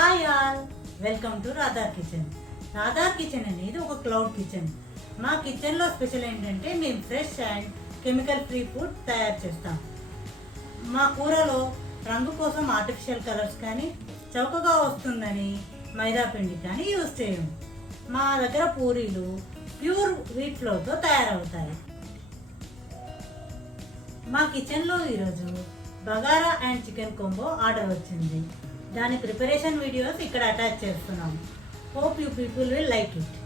Hi all, welcome to Radhar kitchen. Radhar kitchen అనేది ఒక cloud kitchen. మా కిచెన్లో స్పెషల్ ఏంటంటే మేము fresh and chemical free food తయారు చేస్తాం. మా కూరలో రంగు కోసం ఆర్టిఫిషియల్ కలర్స్ కానీ చౌకగా వస్తుందని మైదా పిండి కానీ యూజ్ చేయము. మా దగ్గర పూరీలు ప్యూర్ వీట్ ఫ్లోర్తో తయారవుతాయి. మా కిచెన్లో ఈరోజు bagara and chicken combo order వచ్చింది. దాని ప్రిపరేషన్ వీడియోస్ ఇక్కడ అటాచ్ చేస్తున్నాం. Hope you people will like it.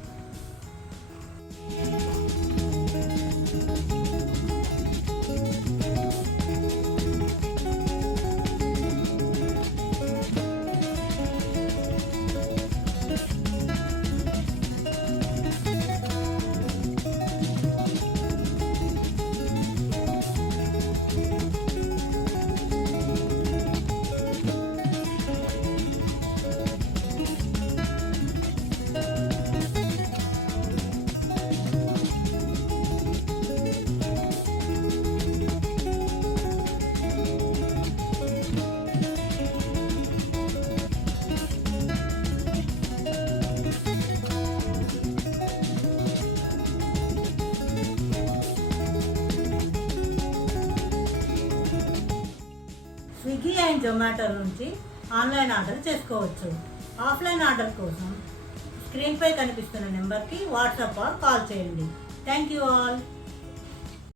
Swiggy and Zomato నుంచి ఆన్లైన్ ఆర్డర్ చేసుకోవచ్చు. ఆఫ్లైన్ ఆర్డర్ కోసం స్క్రీన్పై కనిపిస్తున్న నెంబర్కి వాట్సాప్ ఆర్ కాల్ చేయండి. Thank you all.